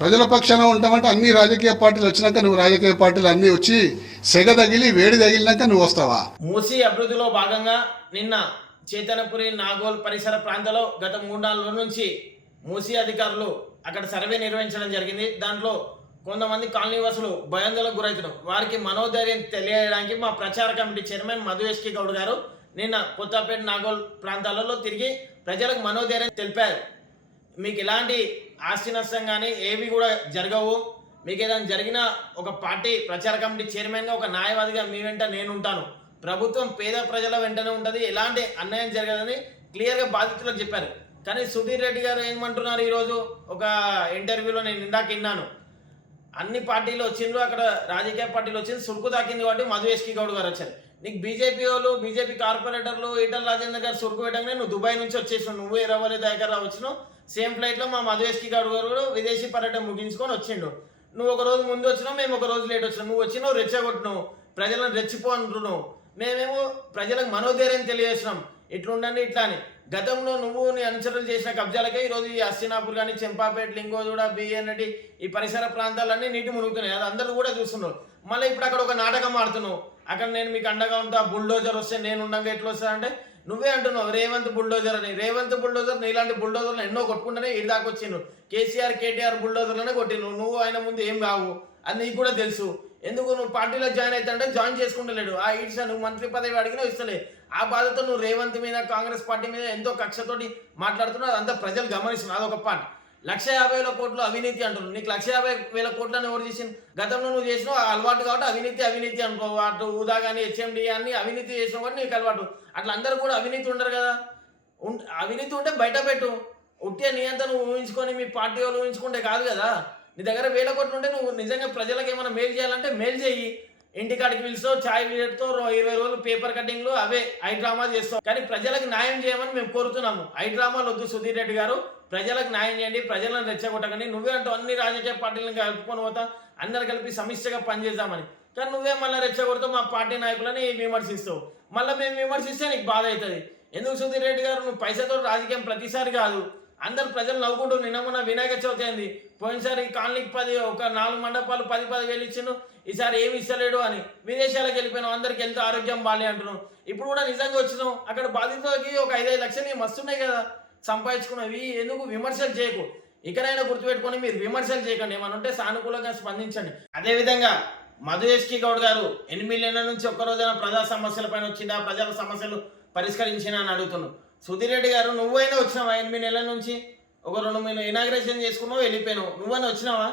ప్రజల పక్షాన ఉంటామంటే అన్ని రాజకీయ పార్టీలు వచ్చినాక నువ్వు రాజకీయ పార్టీలు అన్నీ వచ్చి సెగ తగిలి వేడి తగిలినాక నువ్వు వస్తావా? మూసీ అభివృద్ధిలో భాగంగా నిన్న చేతనపురి నాగోల్ పరిసర ప్రాంతాల్లో గత మూడు నాలుగు రోజుల నుంచి మూసీ అధికారులు అక్కడ సర్వే నిర్వహించడం జరిగింది. దాంట్లో కొంతమంది కాలనీవాసులు భయాందోళనకు గురవుతున్నారు. వారికి మనోధైర్యం తెలియడానికి మా ప్రచార కమిటీ చైర్మన్ మధు ఎస్కి గౌడ్ గారు నిన్న కొత్తపేట నాగోల్ ప్రాంతాలలో తిరిగి ప్రజలకు మనోధైర్యం తెలిపారు. మీకు ఎలాంటి ఆస్తి నష్టం కానీ ఏవి కూడా జరగవు. మీకు ఏదైనా జరిగిన ఒక పార్టీ ప్రచార కమిటీ చైర్మన్గా ఒక న్యాయవాదిగా మీ వెంట నేను ఉంటాను. ప్రభుత్వం పేద ప్రజల వెంటనే ఉంటుంది. ఎలాంటి అన్యాయం జరగదని క్లియర్గా బాధితులకు చెప్పారు. కానీ సుధీర్ రెడ్డి గారు ఏమంటున్నారు ఈరోజు? ఒక ఇంటర్వ్యూలో నేను ఇందాక విన్నాను. అన్ని పార్టీలు వచ్చిండ్రు అక్కడ రాజకీయ పార్టీలు వచ్చింది సురుకు తాకింది కాబట్టి మధు ఎస్కి గౌడ్ గారు వచ్చారు. నీకు బీజేపీ వాళ్ళు బీజేపీ కార్పొరేటర్లు ఈటల రాజేందర్ గారు సురుకు పెట్టగానే నువ్వు దుబాయ్ నుంచి వచ్చేసినావు. నువ్వు ఇరవై దగ్గర వచ్చినావు. సేమ్ ఫ్లైట్లో మా మధువేష్కి ఎస్కి గారు కూడా విదేశీ పర్యటన ముగించుకొని వచ్చిండు. నువ్వు ఒక రోజు ముందు వచ్చినావు మేము ఒక రోజు లేట్ వచ్చినావు నువ్వు వచ్చినావు రెచ్చగొట్టినావు. ప్రజలను రెచ్చిపో అంటున్నావు మేమేమో ప్రజలకు మనోధైర్యం తెలియజేసినాం. ఇట్లుండండి ఇట్లా అని. గతంలో నువ్వు నీ అనుచరులు చేసిన కబ్జాలకే ఈరోజు ఈ అస్సినాపూర్ కానీ చెంపాపేట లింగోజూడ బియ్యనటి ఈ పరిసర ప్రాంతాలన్నీ నీటి మునుగుతున్నాయి. అది అందరూ కూడా చూస్తున్నారు. మళ్ళీ ఇప్పుడు అక్కడ ఒక నాటకం ఆడుతున్నావు. అక్కడ నేను మీకు అండగా ఉంటా బుల్డోజర్ వస్తే నేను ఉండగా ఎట్లా వస్తానంటే నువ్వే అంటున్నావు రేవంత్ బుల్డోజర్ అని రేవంత్ బుల్డోజర్ నీలాంటి బుల్డోజర్లు ఎన్నో కొట్టుకుంటేనే ఇది దాకా వచ్చిండు కేసీఆర్ కేటీఆర్ బుల్డోజర్లనే కొట్టిను నువ్వు ఆయన ముందు ఏం కావు అది నీకు కూడా తెలుసు. ఎందుకు నువ్వు పార్టీలో జాయిన్ అవుతాడంటే జాయిన్ చేసుకుంటలేడు. ఆ ఈడ్స నువ్వు మంత్రి పదవి అడిగినా ఇస్తలే. ఆ బాధతో నువ్వు రేవంత్ మీద కాంగ్రెస్ పార్టీ మీద ఎంతో కక్షతోటి మాట్లాడుతున్నావు. అదంతా ప్రజలు గమనిస్తున్నారు. అదొక పార్ట్ లక్ష యాభై వేల కోట్లు అవినీతి అంటున్నావు నీకు లక్ష యాభై వేల కోట్లని ఎవరు చేసింది గతంలో నువ్వు చేసినావు అలవాటు కాబట్టి అవినీతి అవినీతి అనుకో. అటు ఊదా కానీ హెచ్ఎండి అని అవినీతి చేసిన కూడా నీకు అలవాటు. అట్లా అందరూ కూడా అవినీతి ఉండరు కదా. ఉం- అవినీతి ఉంటే బయట పెట్టు. ఉట్టే నీ అంతా నువ్వు ఊహించుకొని మీ పార్టీ వాళ్ళు ఊహించుకుంటే కాదు కదా. నీ దగ్గర వేల కోట్లు ఉంటే నువ్వు నిజంగా ప్రజలకు ఏమైనా మేలు చేయాలంటే మేలు చేయి ఇంటికాడికి పిలుస్తావు ఛాయ్ పీరియడ్తో ఇరవై రోజులు పేపర్ కటింగ్లు అవే ఐ డ్రామా చేస్తాం. కానీ ప్రజలకు న్యాయం చేయమని మేము కోరుతున్నాము. ఐ డ్రామాలు వద్దు సుధీర్ రెడ్డి గారు. ప్రజలకు న్యాయం చేయండి ప్రజలను రెచ్చగొట్టకండి. నువ్వే అంటూ అన్ని రాజకీయ పార్టీలను కలుపుకొని పోతా అందరు కలిపి సమిష్టిగా పనిచేద్దామని. కానీ నువ్వే మళ్ళీ రెచ్చగొడుతూ మా పార్టీ నాయకులని విమర్శిస్తావు. మళ్ళీ మేము విమర్శిస్తే నీకు బాధ అవుతుంది. ఎందుకు సుధీర్ రెడ్డి గారు? నువ్వు పైసతో రాజకీయం ప్రతిసారి కాదు. అందరు ప్రజలు నవ్వుకుంటూ నిన్న వినాయక చవితి అయింది. పోయినసారి ఈ కాలనీకి పది ఒక నాలుగు మండపాలు పది పది వేలు ఇచ్చిండు. ఈసారి ఏమి ఇస్తలేడు అని విదేశాలకు వెళ్ళిపోయినాం. అందరికి ఎంత ఆరోగ్యం బాగాలే అంటున్నాం. ఇప్పుడు కూడా నిజంగా వచ్చినాం. అక్కడ బాధితులకి ఒక ఐదైదు లక్షలు మస్తున్నాయి కదా. సంపాదించుకున్నవి ఎందుకు విమర్శలు చేయకు? ఇకనైనా గుర్తుపెట్టుకొని మీరు విమర్శలు చేయకండి. ఏమైనా ఉంటే సానుకూలంగా స్పందించండి. అదేవిధంగా మధు ఎస్కి గౌడ్ గారు ఎనిమిది నెలల నుంచి ఒక్క రోజైనా ప్రజా సమస్యల పైన వచ్చిందా ప్రజల సమస్యలు పరిష్కరించినా అని అడుగుతున్నాను సుధీర్ రెడ్డి గారు నువ్వైనా వచ్చినావా? ఎనిమిది నెలల నుంచి ఒక రెండు మీరు ఇనాగ్రేషన్ చేసుకున్నావు వెళ్ళిపోయినావు. నువ్వైనా వచ్చినావా?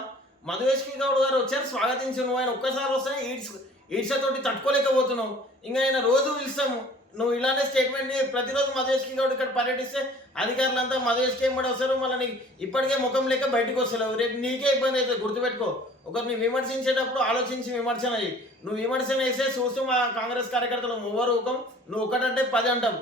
మధు గౌడ్ గారు వచ్చారు స్వాగతించి నువ్వు ఆయన ఒక్కసారి వస్తే ఈడ్స్ ఈడ్సతోటి తట్టుకోలేకపోతున్నావు. ఇంకా ఆయన రోజు పిలుస్తాము. నువ్వు ఇలానే స్టేట్మెంట్ ప్రతిరోజు మధువేష్కి గౌడ్ ఇక్కడ పర్యటిస్తే అధికారులంతా మధువేష్కి ఏం వస్తారు మళ్ళీ ఇప్పటికే ముఖం లేక బయటకు వస్తలేవు. రేపు నీకే ఇబ్బంది అవుతుంది గుర్తుపెట్టుకో. ఒకరిని విమర్శించేటప్పుడు ఆలోచించి విమర్శన అయ్యి నువ్వు విమర్శన వేస్తే చూస్తూ మా కాంగ్రెస్ కార్యకర్తలు ఎవరు ఊకం నువ్వు ఒకటంటే పది అంటావు